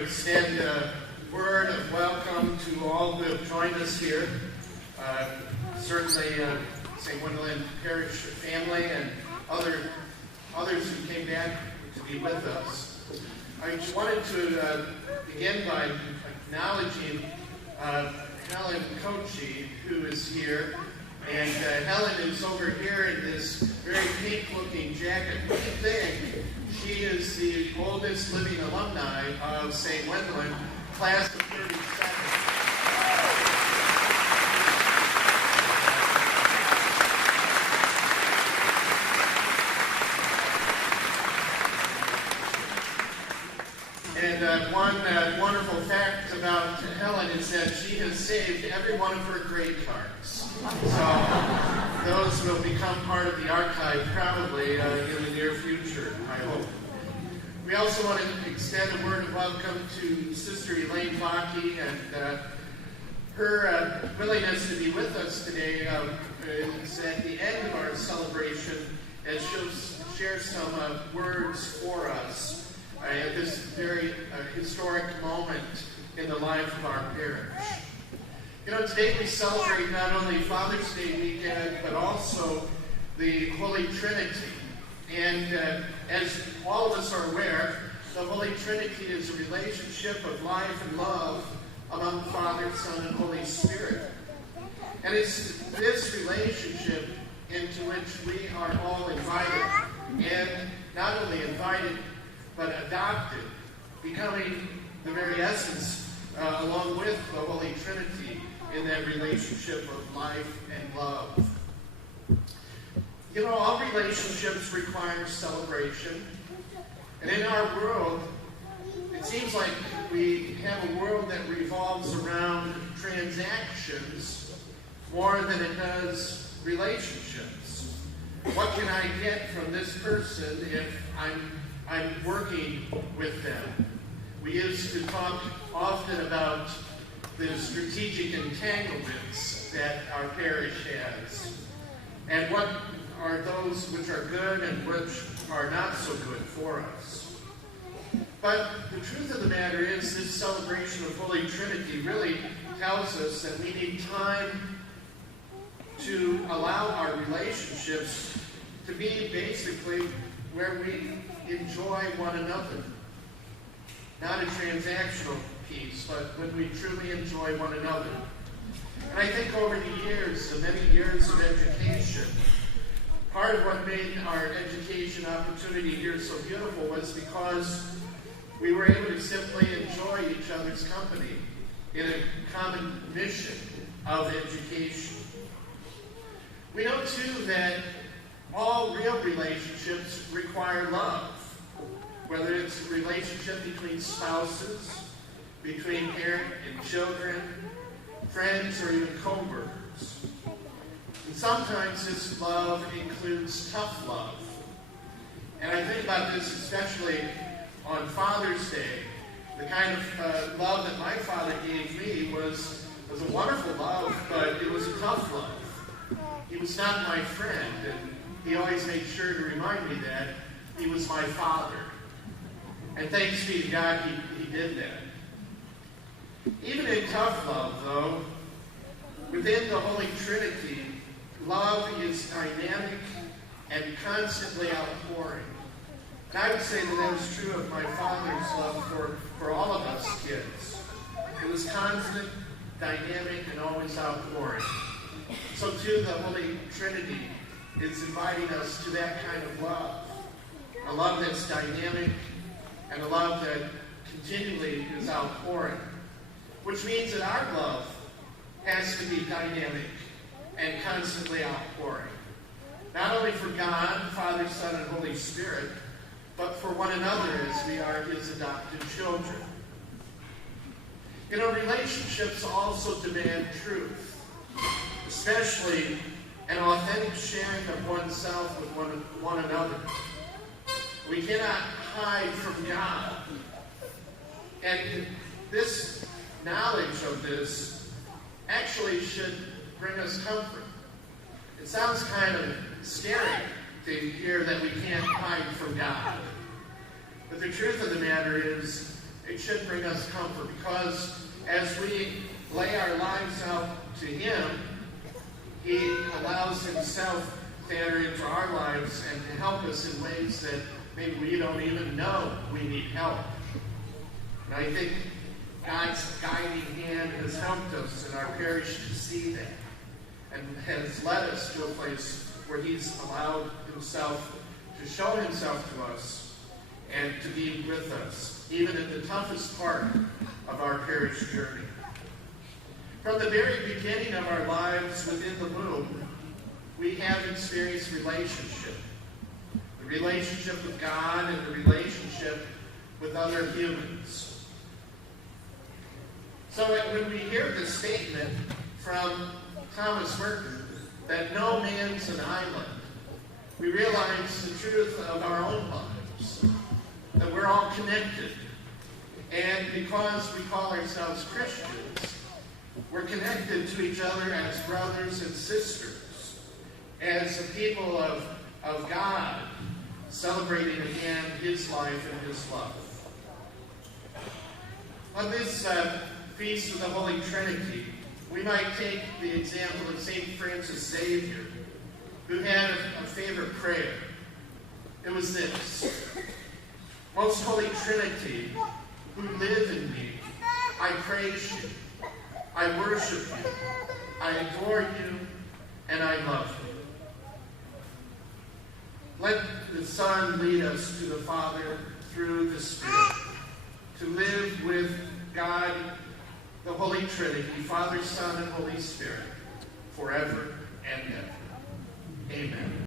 extend a word of welcome to all who have joined us here. Certainly St. Wendelin Parish family and others who came back to be with us. I just wanted to begin by acknowledging Helen Kochi, who is here. And Helen is over here in this very pink-looking jacket. What do you think? She is the oldest living alumni of St. Wendelin, class of 37. And one wonderful fact about Helen is that she has saved every one of her grade cards. So those will become part of the archive probably in the near future, I hope. We also want to extend a word of welcome to Sister Elaine Lockey and her willingness to be with us today is at the end of our celebration as she'll share some words for us at this very historic moment in the life of our parish. You know, today we celebrate not only Father's Day weekend, but also the Holy Trinity. And as all of us are aware, the Holy Trinity is a relationship of life and love among Father, Son, and Holy Spirit. And it's this relationship into which we are all invited, and not only invited, but adopted, becoming the very essence, along with the Holy Trinity, in that relationship of life and love. You know, all relationships require celebration. And in our world, it seems like we have a world that revolves around transactions more than it does relationships. What can I get from this person if I'm working with them? We used to talk often about the strategic entanglements that our parish has, and what are those which are good and which are not so good for us. But the truth of the matter is, this celebration of Holy Trinity really tells us that we need time to allow our relationships to be basically where we enjoy one another. Not a transactional piece, but when we truly enjoy one another. And I think over the years, the many years of education, part of what made our education opportunity here so beautiful was because we were able to simply enjoy each other's company in a common mission of education. We know, too, that all real relationships require love, whether it's a relationship between spouses, between parent and children, friends, or even co-workers. And sometimes this love includes tough love. And I think about this especially on Father's Day. The kind of love that my father gave me was a wonderful love, but it was a tough love. He was not my friend, and he always made sure to remind me that he was my father. And thanks be to God, he did that. Even in tough love, though, within the Holy Trinity, love is dynamic and constantly outpouring. And I would say that was true of my father's love for all of us kids. It was constant, dynamic, and always outpouring. So too, the Holy Trinity is inviting us to that kind of love. A love that's dynamic and a love that continually is outpouring. Which means that our love has to be dynamic and constantly outpouring. Not only for God, Father, Son, and Holy Spirit, but for one another as we are His adopted children. You know, relationships also demand truth, especially an authentic sharing of oneself with one another. We cannot hide from God. And this knowledge of this actually should bring us comfort. It sounds kind of scary to hear that we can't hide from God. But the truth of the matter is it should bring us comfort, because as we lay our lives out to Him, He allows Himself to enter into our lives and to help us in ways that maybe we don't even know we need help. And I think God's guiding hand has helped us in our parish to see that, and has led us to a place where He's allowed Himself to show Himself to us and to be with us, even in the toughest part of our parish journey. From the very beginning of our lives within the womb, we have experienced relationship. The relationship with God and the relationship with other humans. So when we hear the statement from Thomas Merton that no man's an island, we realize the truth of our own lives, that we're all connected. And because we call ourselves Christians, we're connected to each other as brothers and sisters, as a people of God, celebrating again His life and His love. On this Feast of the Holy Trinity, we might take the example of St. Francis Xavier, who had a favorite prayer. It was this: Most Holy Trinity, who live in me, I praise you, I worship you, I adore you, and I love you. Let the Son lead us to the Father through the Spirit, to live with God, the Holy Trinity, Father, Son, and Holy Spirit, forever and ever. Amen.